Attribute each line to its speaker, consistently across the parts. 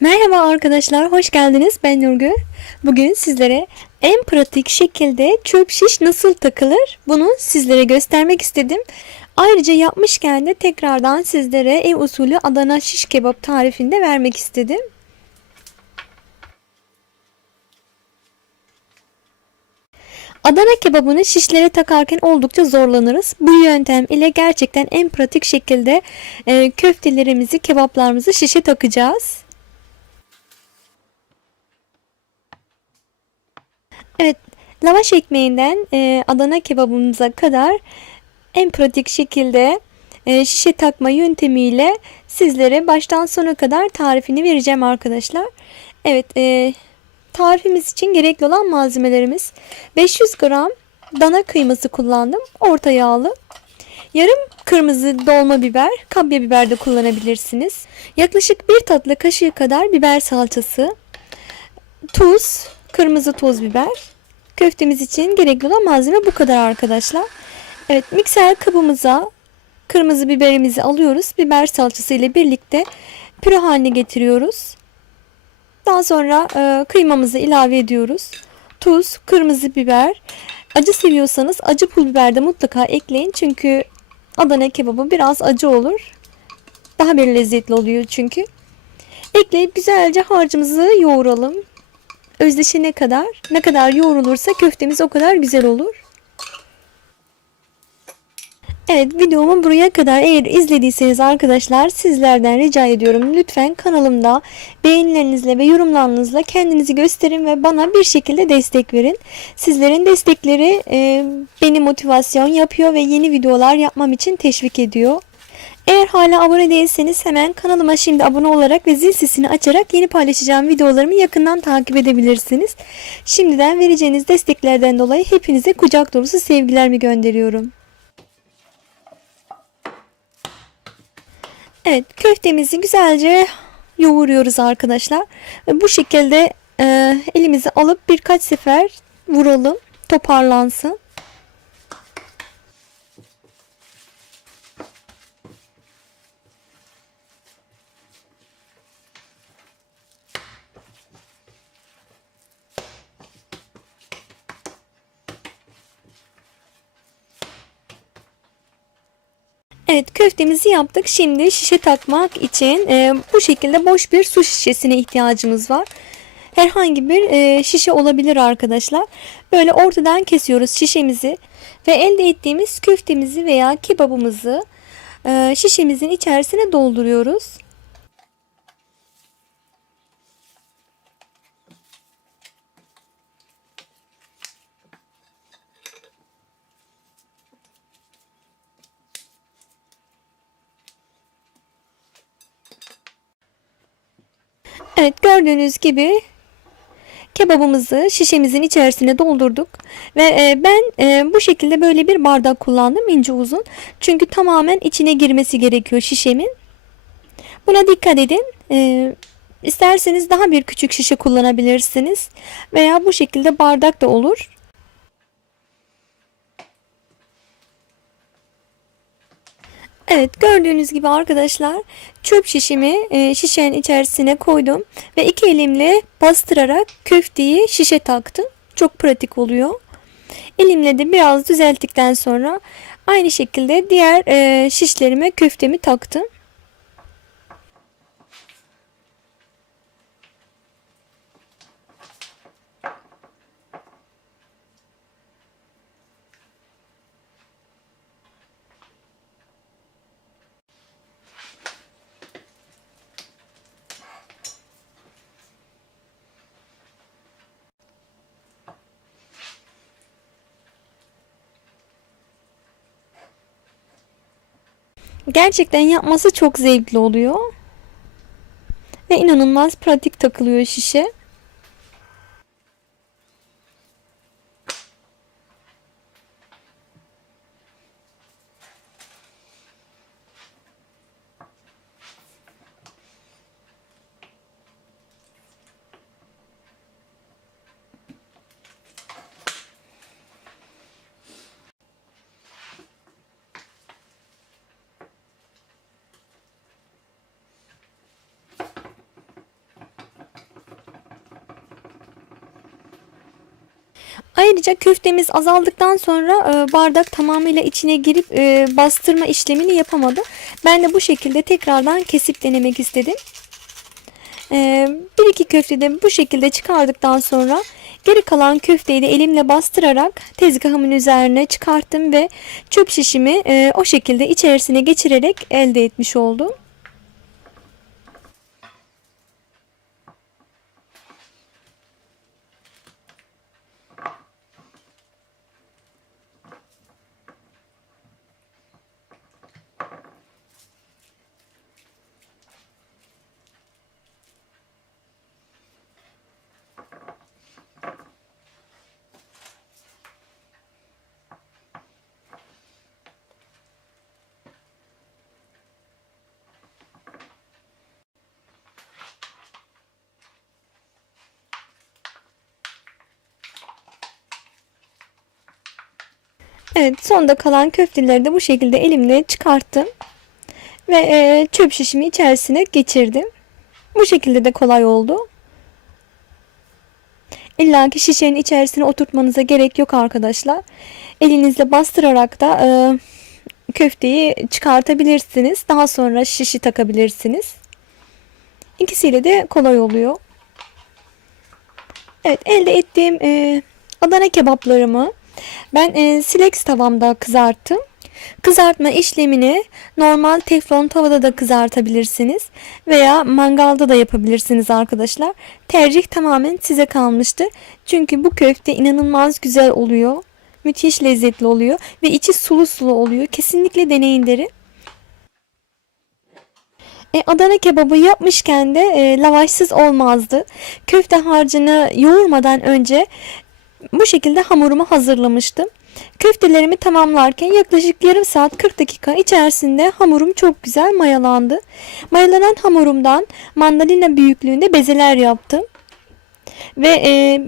Speaker 1: Merhaba arkadaşlar, hoş geldiniz. Ben Nurgül. Bugün sizlere en pratik şekilde çöp şiş nasıl takılır bunu sizlere göstermek istedim. Ayrıca yapmışken de tekrardan sizlere ev usulü Adana şiş kebap tarifini de vermek istedim. Adana kebabını şişlere takarken oldukça zorlanırız. Bu yöntem ile gerçekten en pratik şekilde e, köftelerimizi, kebaplarımızı şişe takacağız. Evet, lavaş ekmeğinden e, Adana kebabımıza kadar en pratik şekilde e, şişe takma yöntemiyle sizlere baştan sona kadar tarifini vereceğim arkadaşlar. Evet, e, tarifimiz için gerekli olan malzemelerimiz 500 gram dana kıyması kullandım. Orta yağlı. Yarım kırmızı dolma biber, kapya biber de kullanabilirsiniz. Yaklaşık bir tatlı kaşığı kadar biber salçası, tuz, kırmızı toz biber. Köftemiz için gerekli olan malzeme bu kadar arkadaşlar. Evet mikser kabımıza kırmızı biberimizi alıyoruz. Biber salçası ile birlikte püre haline getiriyoruz. Daha sonra e, kıymamızı ilave ediyoruz. Tuz, kırmızı biber. Acı seviyorsanız acı pul biber de mutlaka ekleyin. Çünkü Adana kebabı biraz acı olur. Daha bir lezzetli oluyor çünkü. Ekleyip güzelce harcımızı yoğuralım özdeşene kadar ne kadar yoğrulursa köftemiz o kadar güzel olur. Evet videomu buraya kadar eğer izlediyseniz arkadaşlar sizlerden rica ediyorum lütfen kanalımda beğenilerinizle ve yorumlarınızla kendinizi gösterin ve bana bir şekilde destek verin. Sizlerin destekleri e, beni motivasyon yapıyor ve yeni videolar yapmam için teşvik ediyor. Eğer hala abone değilseniz hemen kanalıma şimdi abone olarak ve zil sesini açarak yeni paylaşacağım videolarımı yakından takip edebilirsiniz. Şimdiden vereceğiniz desteklerden dolayı hepinize kucak dolusu sevgilerimi gönderiyorum. Evet köftemizi güzelce yoğuruyoruz arkadaşlar. Bu şekilde e, elimizi alıp birkaç sefer vuralım toparlansın. Evet köftemizi yaptık. Şimdi şişe takmak için e, bu şekilde boş bir su şişesine ihtiyacımız var. Herhangi bir e, şişe olabilir arkadaşlar. Böyle ortadan kesiyoruz şişemizi ve elde ettiğimiz köftemizi veya kebabımızı e, şişemizin içerisine dolduruyoruz. Evet gördüğünüz gibi kebabımızı şişemizin içerisine doldurduk. Ve e, ben e, bu şekilde böyle bir bardak kullandım ince uzun. Çünkü tamamen içine girmesi gerekiyor şişemin. Buna dikkat edin. E, isterseniz daha bir küçük şişe kullanabilirsiniz. Veya bu şekilde bardak da olur. Evet gördüğünüz gibi arkadaşlar çöp şişimi e, şişenin içerisine koydum ve iki elimle bastırarak köfteyi şişe taktım. Çok pratik oluyor. Elimle de biraz düzelttikten sonra aynı şekilde diğer e, şişlerime köftemi taktım. Gerçekten yapması çok zevkli oluyor. Ve inanılmaz pratik takılıyor şişe. Ayrıca köftemiz azaldıktan sonra e, bardak tamamıyla içine girip e, bastırma işlemini yapamadı. Ben de bu şekilde tekrardan kesip denemek istedim. E, bir iki köfte de bu şekilde çıkardıktan sonra geri kalan köfteyi de elimle bastırarak tezgahımın üzerine çıkarttım ve çöp şişimi o şekilde içerisine geçirerek elde etmiş oldum. Evet sonda kalan köfteleri de bu şekilde elimle çıkarttım. Ve e, çöp şişimi içerisine geçirdim. Bu şekilde de kolay oldu. İlla ki şişenin içerisine oturtmanıza gerek yok arkadaşlar. Elinizle bastırarak da e, köfteyi çıkartabilirsiniz. Daha sonra şişi takabilirsiniz. İkisiyle de kolay oluyor. Evet elde ettiğim e, Adana kebaplarımı ben e, silex tavamda kızarttım. Kızartma işlemini normal teflon tavada da kızartabilirsiniz veya mangalda da yapabilirsiniz arkadaşlar. Tercih tamamen size kalmıştır. Çünkü bu köfte inanılmaz güzel oluyor. Müthiş lezzetli oluyor ve içi sulu sulu oluyor. Kesinlikle deneyin derim. E, Adana kebabı yapmışken de e, lavaşsız olmazdı. Köfte harcını yoğurmadan önce bu şekilde hamurumu hazırlamıştım. Köftelerimi tamamlarken yaklaşık yarım saat 40 dakika içerisinde hamurum çok güzel mayalandı. Mayalanan hamurumdan mandalina büyüklüğünde bezeler yaptım. Ve e,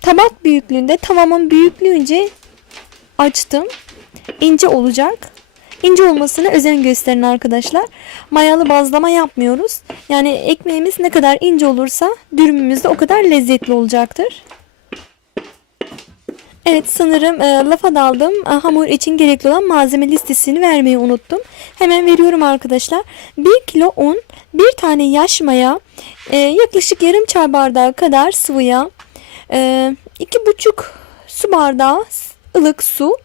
Speaker 1: tabak büyüklüğünde tavamın büyüklüğünce açtım. İnce olacak. İnce olmasına özen gösterin arkadaşlar. Mayalı bazlama yapmıyoruz. Yani ekmeğimiz ne kadar ince olursa dürümümüz de o kadar lezzetli olacaktır. Evet sanırım e, lafa daldım. E, hamur için gerekli olan malzeme listesini vermeyi unuttum. Hemen veriyorum arkadaşlar. 1 kilo un, 1 tane yaş maya, e, yaklaşık yarım çay bardağı kadar sıvı yağ, e, 2,5 su bardağı ılık su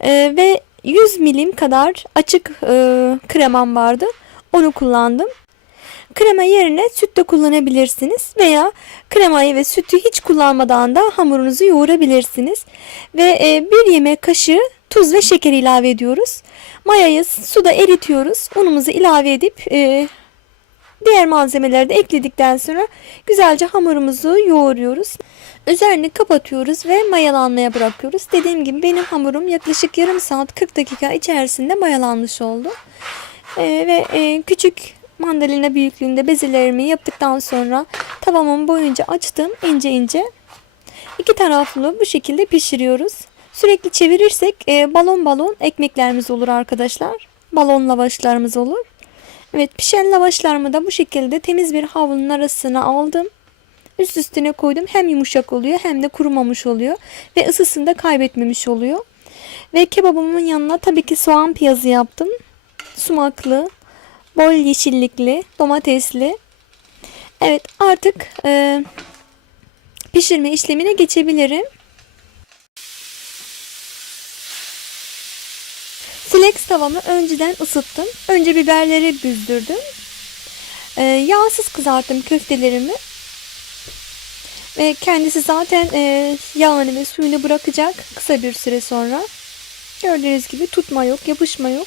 Speaker 1: e, ve 100 milim kadar açık e, kremam vardı. Onu kullandım. Krema yerine süt de kullanabilirsiniz veya kremayı ve sütü hiç kullanmadan da hamurunuzu yoğurabilirsiniz. Ve e, bir yemek kaşığı tuz ve şeker ilave ediyoruz. Mayayı suda eritiyoruz. Unumuzu ilave edip e, diğer malzemeleri de ekledikten sonra güzelce hamurumuzu yoğuruyoruz. Üzerini kapatıyoruz ve mayalanmaya bırakıyoruz. Dediğim gibi benim hamurum yaklaşık yarım saat 40 dakika içerisinde mayalanmış oldu. E, ve e, küçük mandalina büyüklüğünde bezelerimi yaptıktan sonra tavamın boyunca açtım ince ince. İki taraflı bu şekilde pişiriyoruz. Sürekli çevirirsek e, balon balon ekmeklerimiz olur arkadaşlar. Balon lavaşlarımız olur. Evet pişen lavaşlarımı da bu şekilde temiz bir havlunun arasına aldım. Üst üstüne koydum. Hem yumuşak oluyor hem de kurumamış oluyor. Ve ısısını da kaybetmemiş oluyor. Ve kebabımın yanına tabii ki soğan piyazı yaptım. Sumaklı, bol yeşillikli, domatesli. Evet artık e, pişirme işlemine geçebilirim. Flex tavamı önceden ısıttım. Önce biberleri büzdürdüm. E, yağsız kızarttım köftelerimi. Ve kendisi zaten e, yağını ve suyunu bırakacak kısa bir süre sonra. Gördüğünüz gibi tutma yok, yapışma yok.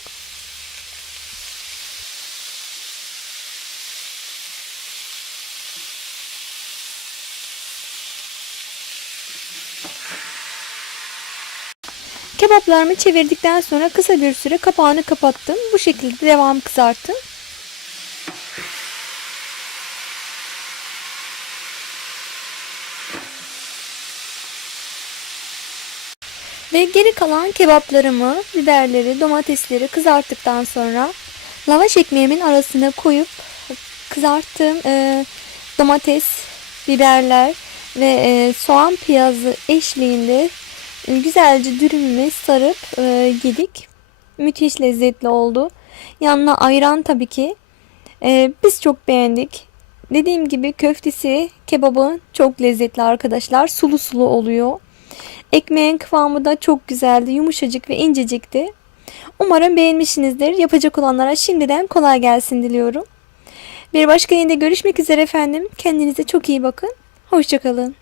Speaker 1: Kebaplarımı çevirdikten sonra kısa bir süre kapağını kapattım. Bu şekilde devam kızarttım. Ve geri kalan kebaplarımı, biberleri, domatesleri kızarttıktan sonra lavaş ekmeğimin arasına koyup kızarttığım e, domates, biberler ve e, soğan piyazı eşliğinde güzelce dürümüme sarıp e, yedik. Müthiş lezzetli oldu. Yanına ayran tabii ki. E, biz çok beğendik. Dediğim gibi köftesi, kebabı çok lezzetli arkadaşlar. Sulu sulu oluyor. Ekmeğin kıvamı da çok güzeldi. Yumuşacık ve incecikti. Umarım beğenmişsinizdir. Yapacak olanlara şimdiden kolay gelsin diliyorum. Bir başka yayında görüşmek üzere efendim. Kendinize çok iyi bakın. Hoşçakalın.